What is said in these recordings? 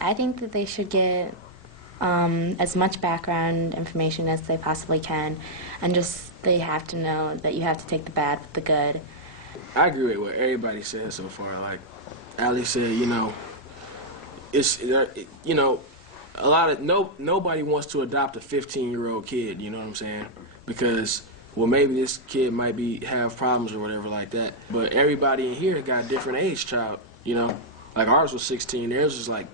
I think that they should get as much background information as they possibly can, and just they have to know that you have to take the bad with the good. I agree with what everybody said so far. Like Ali said, you know, it's you know, a lot of nobody wants to adopt a 15-year-old kid. You know what I'm saying? Because well, maybe this kid might have problems or whatever like that. But everybody in here got a different age child. You know, like ours was 16, theirs was like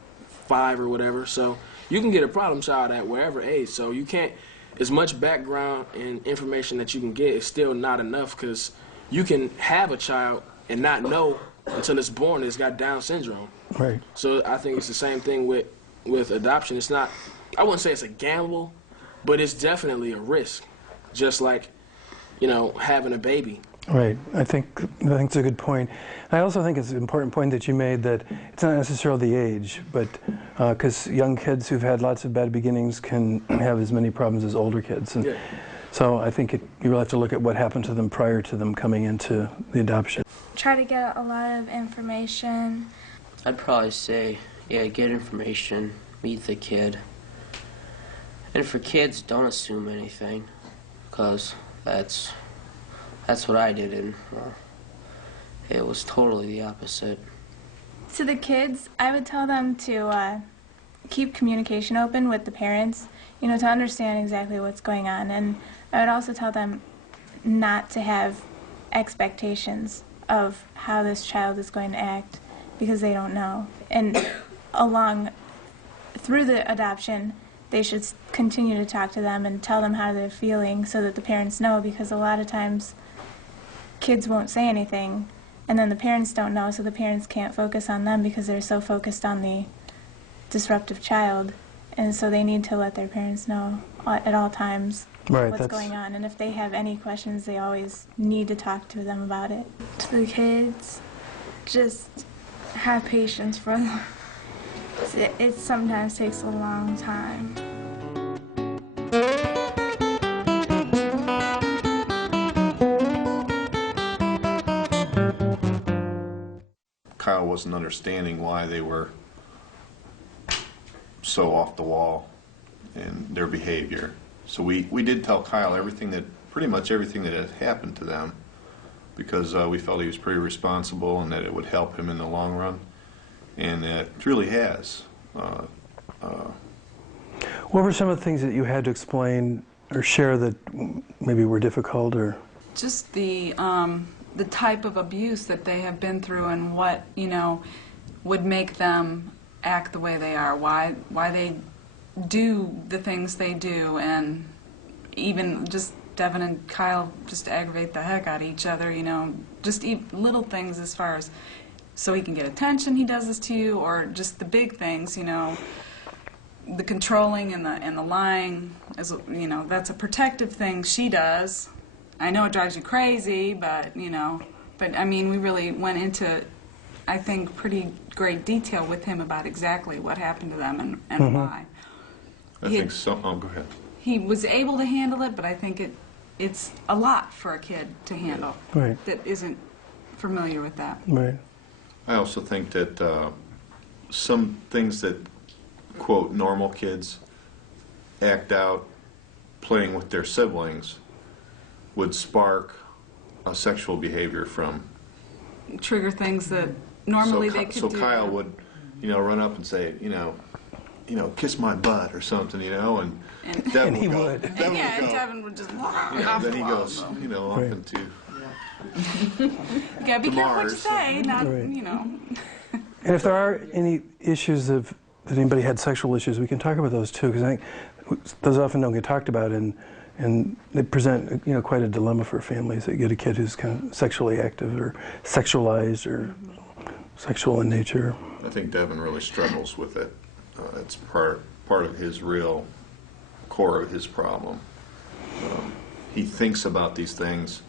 5 or whatever. So you can get a problem child at wherever age. So you can't. As much background and information that you can get is still not enough, because you can have a child and not know until it's born it's got Down syndrome. Right. So I think it's the same thing with adoption. It's not, I wouldn't say it's a gamble, but it's definitely a risk. Just like, you know, having a baby. Right. I think it's a good point. I also think it's an important point that you made, that it's not necessarily the age, but because young kids who've had lots of bad beginnings can have as many problems as older kids. And yeah. So I think you really have to look at what happened to them prior to them coming into the adoption. Try to get a lot of information. I'd probably say, yeah, get information, meet the kid. And for kids, don't assume anything, because that's what I did, and it was totally the opposite. To the kids, I would tell them to keep communication open with the parents, you know, to understand exactly what's going on. And I would also tell them not to have expectations of how this child is going to act, because they don't know. And through the adoption, they should continue to talk to them and tell them how they're feeling so that the parents know, because a lot of times kids won't say anything, and then the parents don't know, so the parents can't focus on them because they're so focused on the disruptive child. And so they need to let their parents know at all times what's going on. And if they have any questions, they always need to talk to them about it. To the kids, just have patience for them. It sometimes takes a long time. Kyle wasn't understanding why they were so off the wall in their behavior. So we did tell Kyle pretty much everything that had happened to them, because we felt he was pretty responsible and that it would help him in the long run, and it really has. What were some of the things that you had to explain or share that maybe were difficult? Or just the type of abuse that they have been through, and what, you know, would make them act the way they are, why they do the things they do, and even just Devin and Kyle just aggravate the heck out of each other, you know, just little things as far as so he can get attention, he does this to you, or just the big things, you know, the controlling and the lying, you know, that's a protective thing she does. I know it drives you crazy, but, you know, I mean, we really went into, I think, pretty great detail with him about exactly what happened to them and why. I think so. Oh, go ahead. He was able to handle it, but I think it's a lot for a kid to handle that isn't familiar with that. Right. I also think that some things that, quote, normal kids act out playing with their siblings would spark a sexual behavior from. Trigger things that normally they could do. So Kyle would, you know, run up and say, you know, kiss my butt or something, you know, and Devin he would. Devin would just. Yeah, then he goes, you know, up into. Yeah, be careful what you say, not, you know. And if there are any issues that anybody had sexual issues, we can talk about those too, because I think those often don't get talked about, and they present, you know, quite a dilemma for families that get a kid who's kind of sexually active or sexualized or sexual in nature. I think Devin really struggles with it. It's part of his real core of his problem. He thinks about these things,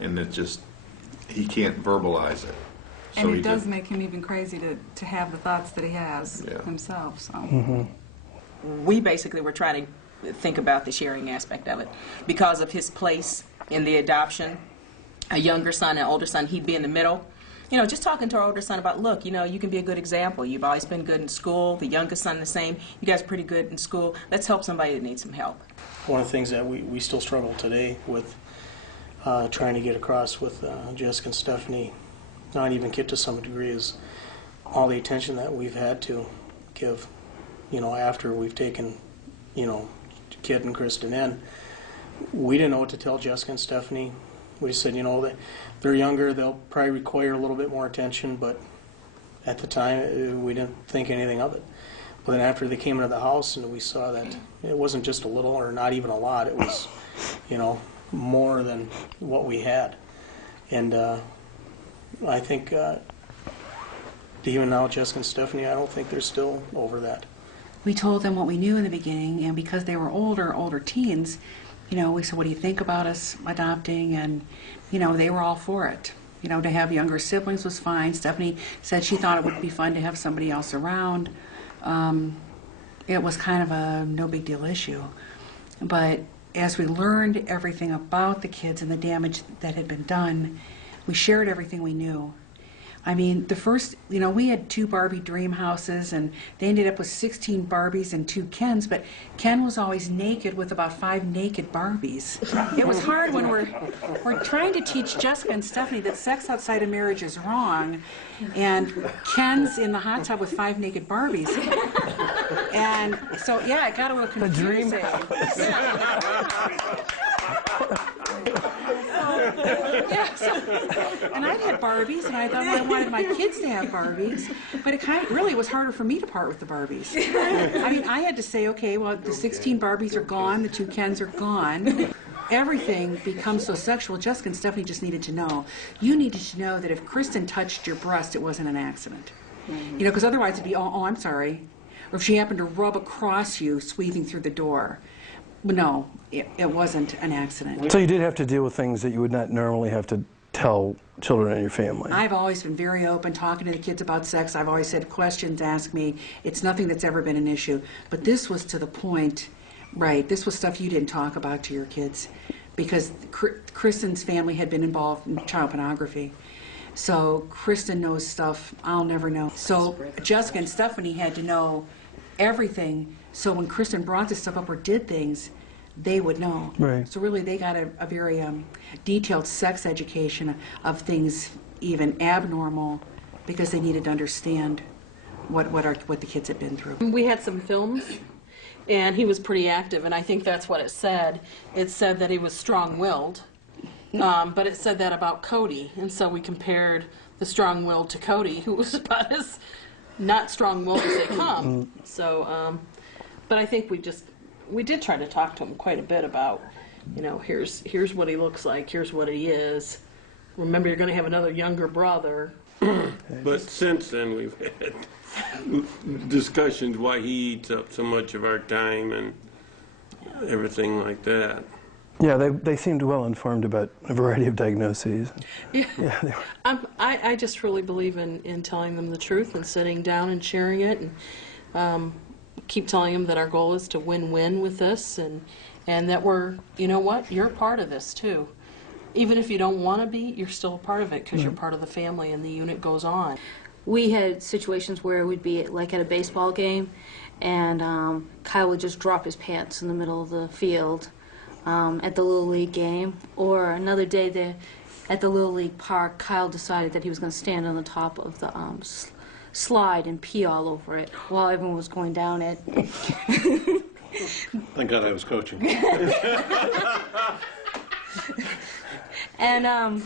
and he can't verbalize it. And it does make him even crazy to have the thoughts that he has himself. So. We basically were trying to think about the sharing aspect of it. Because of his place in the adoption, a younger son and older son, he'd be in the middle. You know, just talking to our older son about, look, you know, you can be a good example. You've always been good in school. The youngest son the same. You guys are pretty good in school. Let's help somebody that needs some help. One of the things that we still struggle today with trying to get across with Jessica and Stephanie, not even get to some degree, is all the attention that we've had to give, you know, after we've taken, you know, Kid and Kristen in. We didn't know what to tell Jessica and Stephanie. We just said, you know, they're younger, they'll probably require a little bit more attention, but at the time we didn't think anything of it. But then after they came into the house and we saw that it wasn't just a little or not even a lot, it was, you know, more than what we had. And I think even now, Jessica and Stephanie, I don't think they're still over that. We told them what we knew in the beginning, and because they were older teens, you know, we said, what do you think about us adopting? And, you know, they were all for it. You know, to have younger siblings was fine. Stephanie said she thought it would be fun to have somebody else around. It was kind of a no big deal issue. But as we learned everything about the kids and the damage that had been done, we shared everything we knew. I mean, the first, you know, we had 2 Barbie dream houses, and they ended up with 16 Barbies and 2 Kens, but Ken was always naked with about 5 naked Barbies. It was hard when we're trying to teach Jessica and Stephanie that sex outside of marriage is wrong, and Ken's in the hot tub with 5 naked Barbies. And so, yeah, it got a little confusing. And I'd had Barbies, and I thought, well, I wanted my kids to have Barbies, but it really was harder for me to part with the Barbies. I mean, I had to say, okay, well, the 16 Barbies are gone, the 2 Kens are gone. Everything becomes so sexual. Jessica and Stephanie just needed to know. You needed to know that if Kristen touched your breast, it wasn't an accident. You know, because otherwise it'd be, oh, I'm sorry. Or if she happened to rub across you, squeezing through the door. No, it wasn't an accident. So you did have to deal with things that you would not normally have to tell children in your family. I've always been very open, talking to the kids about sex. I've always said, questions, ask me. It's nothing that's ever been an issue. But this was to the point, right, this was stuff you didn't talk about to your kids, because Kristen's family had been involved in child pornography. So Kristen knows stuff I'll never know. So Jessica and Stephanie had to know everything, so when Kristen brought this stuff up or did things, they would know. Right. So really they got a very detailed sex education of things even abnormal, because they needed to understand what the kids had been through. We had some films, and he was pretty active, and I think that's what it said. It said that he was strong-willed, but it said that about Cody, and so we compared the strong-willed to Cody, who was about as not strong-willed as they come. So, but I think we did try to talk to him quite a bit about, you know, here's what he looks like, here's what he is. Remember, you're going to have another younger brother. But since then, we've had discussions why he eats up so much of our time and everything like that. Yeah, they seemed well informed about a variety of diagnoses. Yeah. Yeah, I just really believe in telling them the truth and sitting down and sharing it, and keep telling them that our goal is to win-win with this, and that we're, you know what, you're a part of this too. Even if you don't want to be, you're still a part of it, because you're part of the family and the unit goes on. We had situations where we'd be like at a baseball game, and Kyle would just drop his pants in the middle of the field at the Little League game. Or another day at the Little League park, Kyle decided that he was going to stand on the top of the slide and pee all over it while everyone was going down it. Thank God I was coaching. And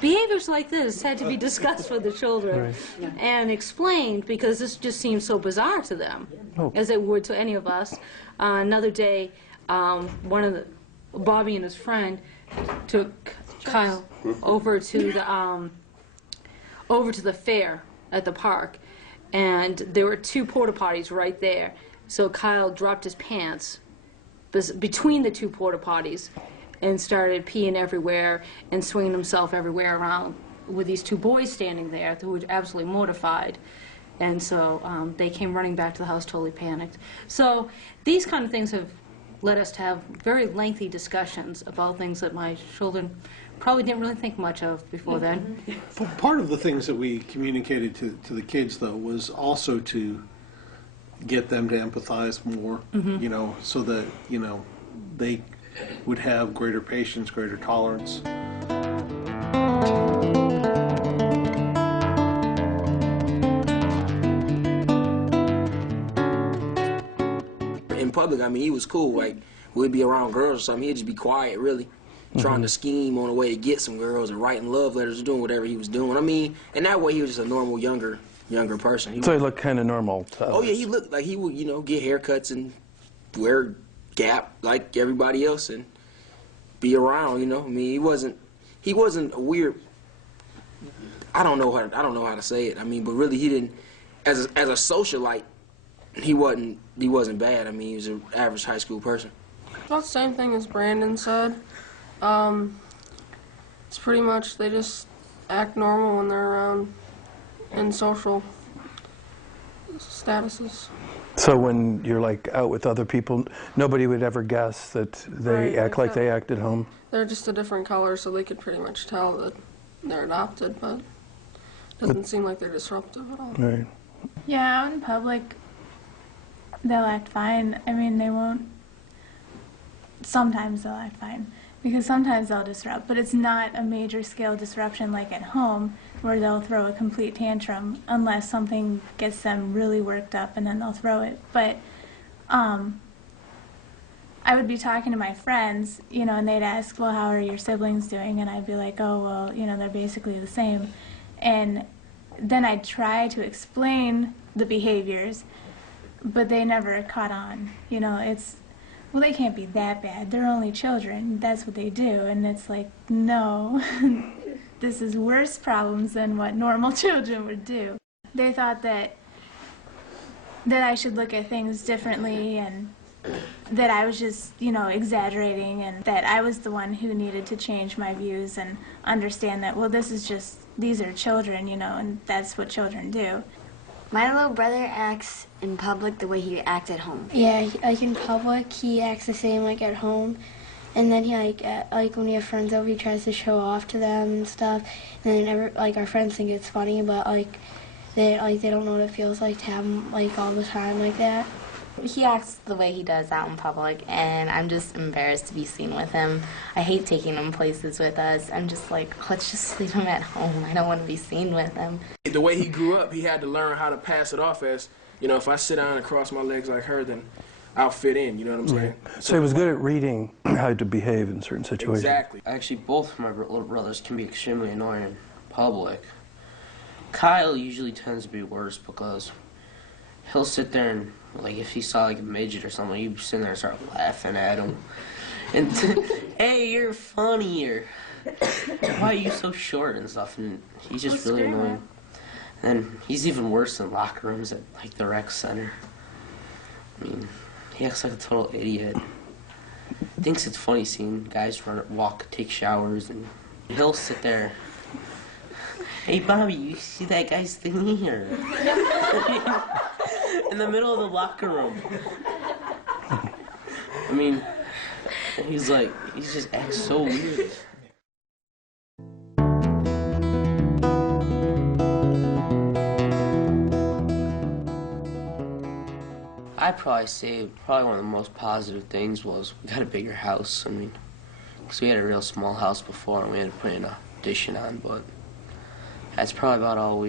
behaviors like this had to be discussed with the children and explained, because this just seemed so bizarre to them, as it would to any of us. Another day, Bobby and his friend took Kyle over to the fair at the park, and there were 2 porta potties right there. So Kyle dropped his pants between the 2 porta potties and started peeing everywhere and swinging himself everywhere around with these 2 boys standing there who were absolutely mortified. And so they came running back to the house totally panicked. So these kind of things have led us to have very lengthy discussions about things that my children probably didn't really think much of before then. Part of the things that we communicated to the kids, though, was also to get them to empathize more, you know, so that, you know, they would have greater patience, greater tolerance. In public, I mean, he was cool. Like, we'd be around girls or something, he'd just be quiet, really, trying to scheme on a way to get some girls and writing love letters, doing whatever he was doing. I mean, and that way he was just a normal, younger person. So he looked kind of normal to Oh, yeah, others. he looked like he would, you know, get haircuts and wear Gap like everybody else and be around, you know. I mean, he wasn't a weird, I don't know how to say it. I mean, but really he didn't, as a socialite, he wasn't bad. I mean, he was an average high school person. About the same thing as Brandon said. It's pretty much they just act normal when they're around in social statuses. So when you're like out with other people, nobody would ever guess that they act like they act at home? They're just a different color, so they could pretty much tell that they're adopted, but it doesn't seem like they're disruptive at all. Right. Yeah, out in public, they'll act fine. I mean, they won't. Sometimes they'll act fine, because sometimes they'll disrupt, but it's not a major scale disruption like at home, where they'll throw a complete tantrum unless something gets them really worked up, and then they'll throw it. But I would be talking to my friends, you know, and they'd ask, well, how are your siblings doing? And I'd be like, oh, well, you know, they're basically the same. And then I'd try to explain the behaviors, but they never caught on. You know, it's, well, they can't be that bad. They're only children. That's what they do. And it's like, no, this is worse problems than what normal children would do. They thought that I should look at things differently, and that I was just, you know, exaggerating, and that I was the one who needed to change my views and understand that, well, this is just, these are children, you know, and that's what children do. My little brother acts in public the way he acts at home. Yeah, like in public, he acts the same like at home. And then he like when we have friends over, he tries to show off to them and stuff. And then our friends think it's funny, but they don't know what it feels like to have him like all the time like that. He acts the way he does out in public, and I'm just embarrassed to be seen with him. I hate taking him places with us. I'm just like, let's just leave him at home. I don't want to be seen with him. The way he grew up, he had to learn how to pass it off as, you know, if I sit down and cross my legs like her, then I'll fit in, you know what I'm saying? Right. So he was good at reading how to behave in certain situations. Exactly. Actually, both of my little brothers can be extremely annoying in public. Kyle usually tends to be worse because he'll sit there and, like, if he saw like a midget or something, he'd sit there and start laughing at him. And hey, you're funny, or why are you so short and stuff? And he's just really annoying. And he's even worse in locker rooms at like the rec center. I mean, he acts like a total idiot. Thinks it's funny seeing guys walk, take showers, and he'll sit there. Hey, Bobby, you see that guy's thingy here? In the middle of the locker room. I mean, he just acts so weird. I'd probably say one of the most positive things was we got a bigger house. I mean, because we had a real small house before and we had to put an addition on, but that's probably about all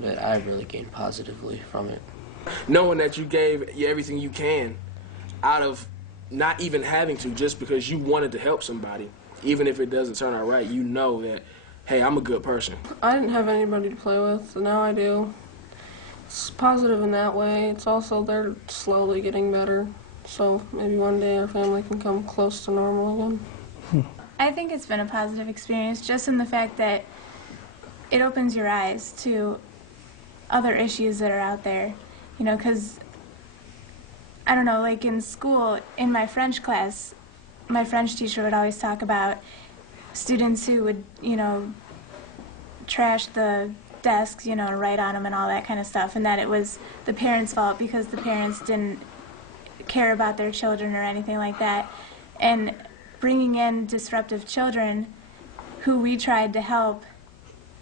that I really gained positively from it. Knowing that you gave everything you can out of not even having to, just because you wanted to help somebody, even if it doesn't turn out right, you know that, hey, I'm a good person. I didn't have anybody to play with, and now I do. It's positive in that way. It's also they're slowly getting better, so maybe one day our family can come close to normal again. I think it's been a positive experience just in the fact that it opens your eyes to other issues that are out there. You know, because, I don't know, like in school, in my French class, my French teacher would always talk about students who would, you know, trash the desks, you know, write on them and all that kind of stuff, and that it was the parents' fault because the parents didn't care about their children or anything like that. And bringing in disruptive children who we tried to help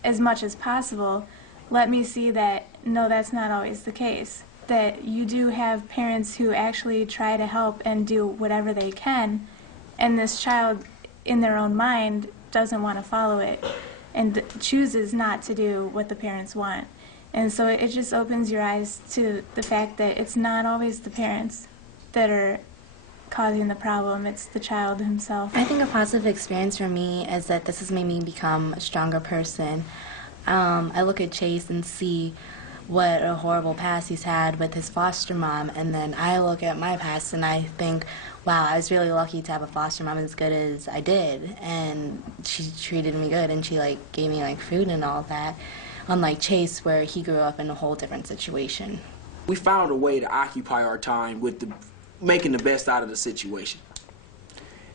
as much as possible, let me see that, no, that's not always the case. That you do have parents who actually try to help and do whatever they can, and this child, in their own mind, doesn't want to follow it and chooses not to do what the parents want. And so it just opens your eyes to the fact that it's not always the parents that are causing the problem, it's the child himself. I think a positive experience for me is that this has made me become a stronger person. I look at Chase and see what a horrible past he's had with his foster mom, and then I look at my past and I think, wow, I was really lucky to have a foster mom as good as I did, and she treated me good and she like gave me like food and all that, unlike Chase where he grew up in a whole different situation. We found a way to occupy our time with making the best out of the situation,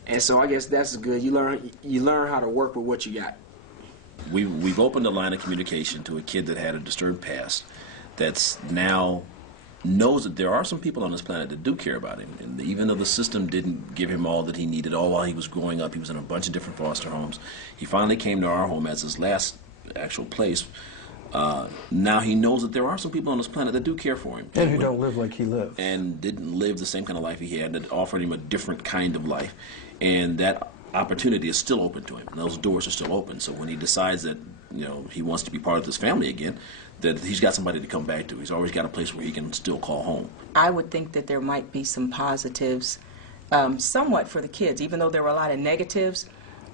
and so I guess that's good. You learn how to work with what you got. We've opened a line of communication to a kid that had a disturbed past that's now knows that there are some people on this planet that do care about him. And even though the system didn't give him all that he needed, all while he was growing up, he was in a bunch of different foster homes. He finally came to our home as his last actual place. Now he knows that there are some people on this planet that do care for him. And who don't live like he lived. And didn't live the same kind of life he had, that offered him a different kind of life. And that opportunity is still open to him. And those doors are still open. So when he decides that, you know, he wants to be part of this family again, that he's got somebody to come back to. He's always got a place where he can still call home. I would think that there might be some positives somewhat for the kids. Even though there were a lot of negatives,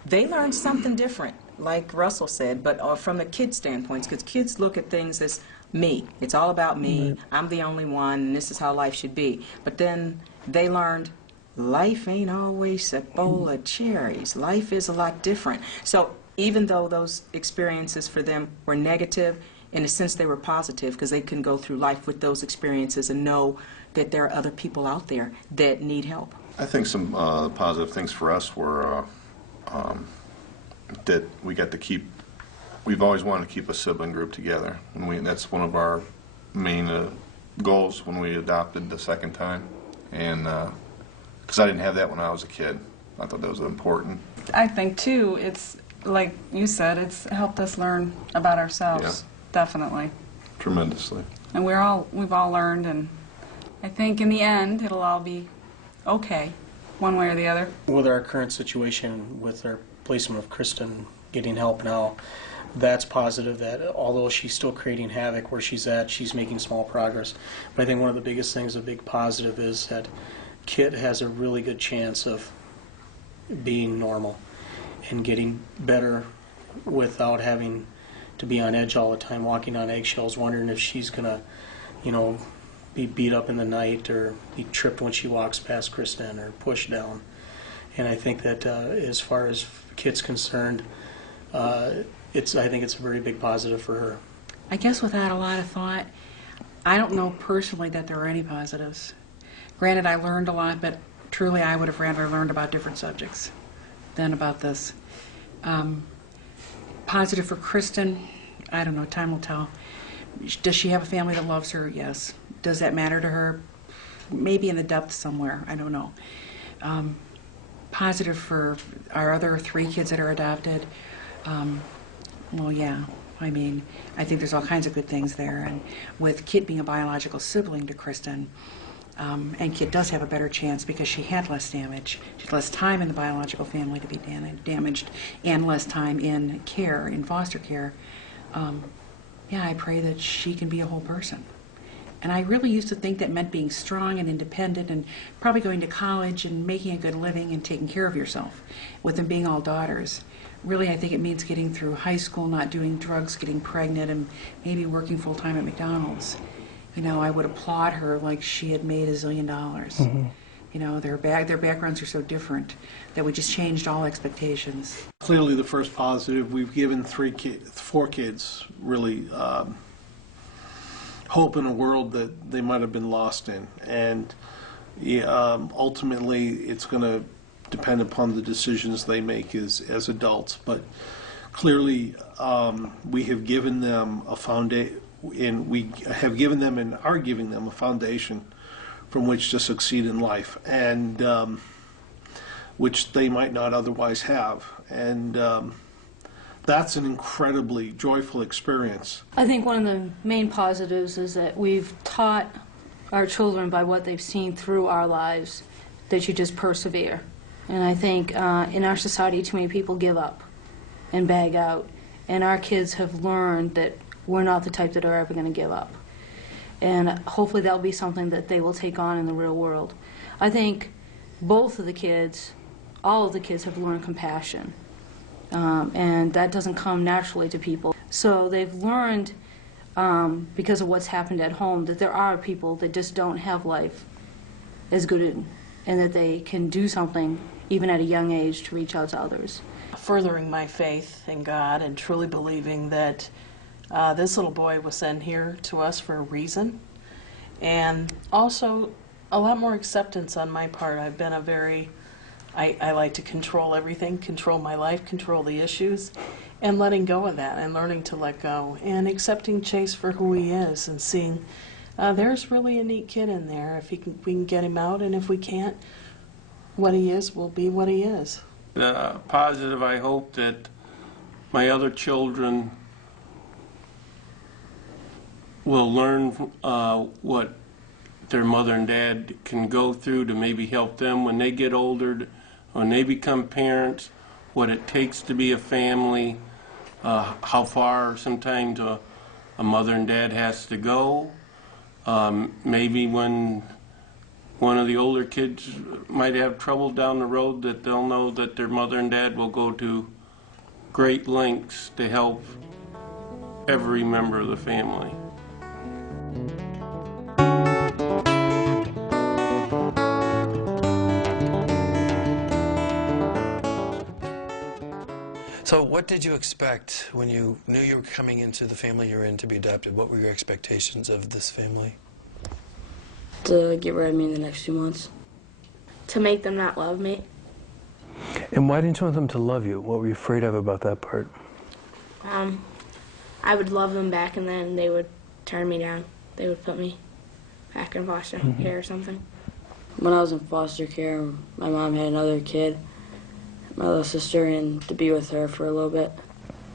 they learned something different, like Russell said, but from the kid standpoint, because kids look at things as me. It's all about me. I'm the only one, and this is how life should be. But then they learned life ain't always a bowl of cherries. Life is a lot different. So even though those experiences for them were negative, in a sense they were positive because they can go through life with those experiences and know that there are other people out there that need help. I think some positive things for us were that we got to keep, we've always wanted to keep a sibling group together. And that's one of our main goals when we adopted the second time. And because I didn't have that when I was a kid. I thought that was important. I think, too, it's, like you said, it's helped us learn about ourselves, definitely. Tremendously. And we've all learned, and I think in the end, it'll all be okay, one way or the other. With our current situation, with our placement of Kristen getting help now, that's positive that although she's still creating havoc where she's at, she's making small progress. But I think one of the biggest things, a big positive, is that Kit has a really good chance of being normal and getting better without having to be on edge all the time, walking on eggshells, wondering if she's going to, you know, be beat up in the night or be tripped when she walks past Kristen or pushed down. And I think that as far as Kit's concerned, I think it's a very big positive for her. I guess without a lot of thought, I don't know personally that there are any positives. Granted, I learned a lot, but truly I would have rather learned about different subjects than about this. Positive for Kristen, I don't know, time will tell. Does she have a family that loves her? Yes. Does that matter to her? Maybe in the depths somewhere, I don't know. Positive for our other 3 kids that are adopted. Well, yeah. I mean, I think there's all kinds of good things there. And with Kit being a biological sibling to Kristen, and Kit does have a better chance because she had less damage. She had less time in the biological family to be damaged and less time in care, in foster care. Yeah, I pray that she can be a whole person. And I really used to think that meant being strong and independent and probably going to college and making a good living and taking care of yourself, with them being all daughters. Really, I think it means getting through high school, not doing drugs, getting pregnant, and maybe working full-time at McDonald's. You know, I would applaud her like she had made $1 zillion. Mm-hmm. You know, their backgrounds are so different that we just changed all expectations. Clearly the first positive, we've given 4 kids really hope in a world that they might have been lost in. And ultimately it's going to depend upon the decisions they make as adults. But clearly we have given them a foundation, and we have given them and are giving them a foundation from which to succeed in life, and which they might not otherwise have. And that's an incredibly joyful experience. I think one of the main positives is that we've taught our children by what they've seen through our lives that you just persevere. And I think in our society too many people give up and bag out. And our kids have learned that we're not the type that are ever going to give up. And hopefully that'll be something that they will take on in the real world. I think both of the kids, all of the kids have learned compassion. And that doesn't come naturally to people. So they've learned, because of what's happened at home, that there are people that just don't have life as good, and that they can do something, even at a young age, to reach out to others. Furthering my faith in God and truly believing that this little boy was sent here to us for a reason, and also a lot more acceptance on my part. I've been a very I like to control everything, control my life, control the issues, and letting go of that and learning to let go and accepting Chase for who he is and seeing there's really a neat kid in there. If we can get him out, and if we can't, what he is will be what he is. Positive, I hope that my other children will learn what their mother and dad can go through to maybe help them when they get older, when they become parents, what it takes to be a family, how far sometimes a mother and dad has to go. Maybe when one of the older kids might have trouble down the road, that they'll know that their mother and dad will go to great lengths to help every member of the family. So what did you expect when you knew you were coming into the family you're in to be adopted? What were your expectations of this family? To get rid of me in the next few months. To make them not love me. And why didn't you want them to love you? What were you afraid of about that part? I would love them back, and then they would turn me down. They would put me back in foster care or something. When I was in foster care, my mom had another kid, my little sister, and to be with her for a little bit.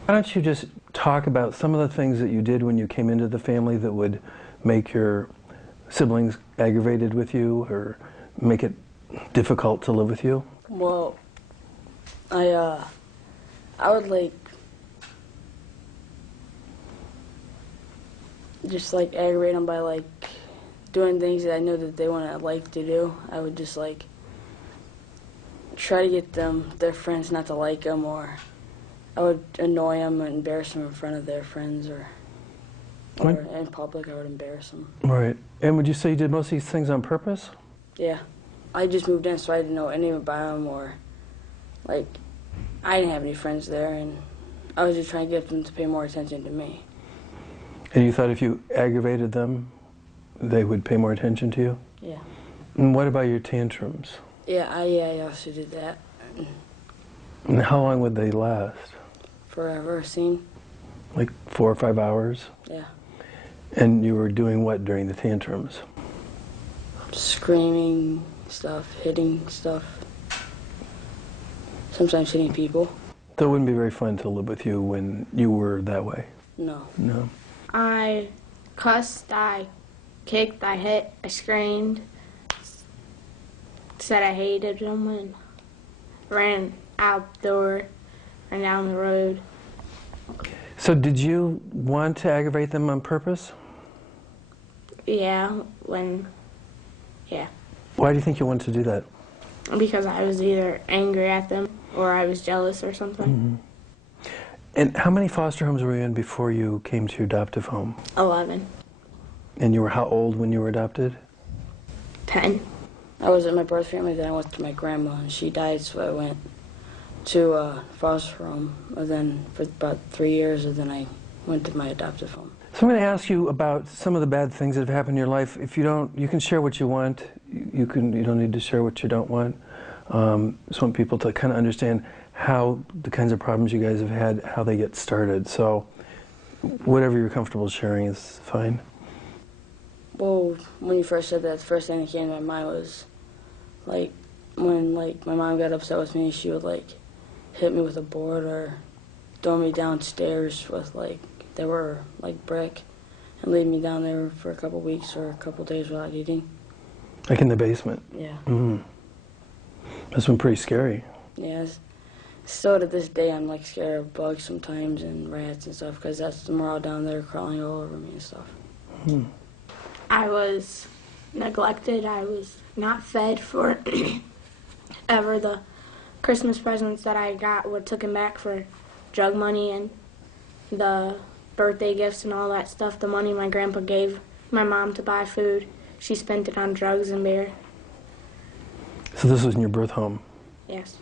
Why don't you just talk about some of the things that you did when you came into the family that would make your siblings aggravated with you or make it difficult to live with you? Well, I would just aggravate them by doing things that I know that they wouldn't like to do. I would just try to get their friends not to like them, or I would annoy them and embarrass them in front of their friends, or in public I would embarrass them. Right. And would you say you did most of these things on purpose? Yeah. I just moved in, so I didn't know anything about them, or I didn't have any friends there, and I was just trying to get them to pay more attention to me. And you thought if you aggravated them, they would pay more attention to you? Yeah. And what about your tantrums? Yeah, I also did that. And how long would they last? Forever, seen. Like 4 or 5 hours? Yeah. And you were doing what during the tantrums? Screaming stuff, hitting stuff. Sometimes hitting people. So it wouldn't be very fun to live with you when you were that way? No. No. I cussed, I kicked, I hit, I screamed, said I hated them, and ran out the door and down the road. So did you want to aggravate them on purpose? Yeah. Why do you think you wanted to do that? Because I was either angry at them or I was jealous or something. Mm-hmm. And how many foster homes were you in before you came to your adoptive home? 11. And you were how old when you were adopted? 10. I was at my birth family, then I went to my grandma, and she died, so I went to a foster home, and then for about 3 years, and then I went to my adoptive home. So I'm going to ask you about some of the bad things that have happened in your life. If you don't, you can share what you want. You don't need to share what you don't want. Just want people to kind of understand how the kinds of problems you guys have had, how they get started. So whatever you're comfortable sharing is fine. Well, when you first said that, the first thing that came to my mind was, when my mom got upset with me, she would hit me with a board or throw me downstairs with like, they were like brick, and leave me down there for a couple weeks or a couple days without eating. Like in the basement? Yeah. Mm. That's been pretty scary. Yes. Still to this day, I'm like scared of bugs sometimes and rats and stuff because that's the morale down there crawling all over me and stuff. Mm. I was neglected. I was not fed for ever. The Christmas presents that I got were taken back for drug money, and the birthday gifts and all that stuff. The money my grandpa gave my mom to buy food, she spent it on drugs and beer. So this was in your birth home? Yes.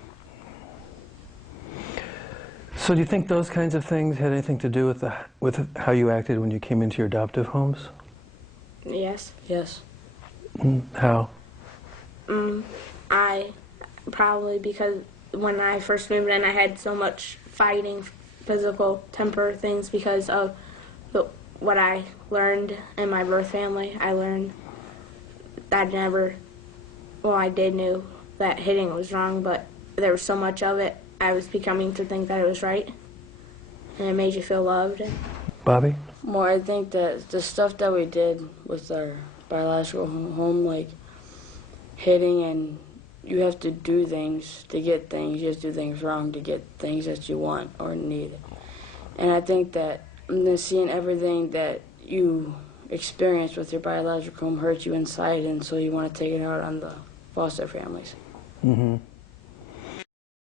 So do you think those kinds of things had anything to do with how you acted when you came into your adoptive homes? Yes. Yes. How? I probably because when I first moved in, I had so much fighting, physical temper things because of what I learned in my birth family. I learned that I did know that hitting was wrong, but there was so much of it, I was becoming to think that it was right, and it made you feel loved. Bobby? Well, I think that the stuff that we did with our biological home, like hitting, and you have to do things to get things. You have to do things wrong to get things that you want or need. And I think that seeing everything that you experience with your biological home hurts you inside, and so you want to take it out on the foster families. Mm-hmm.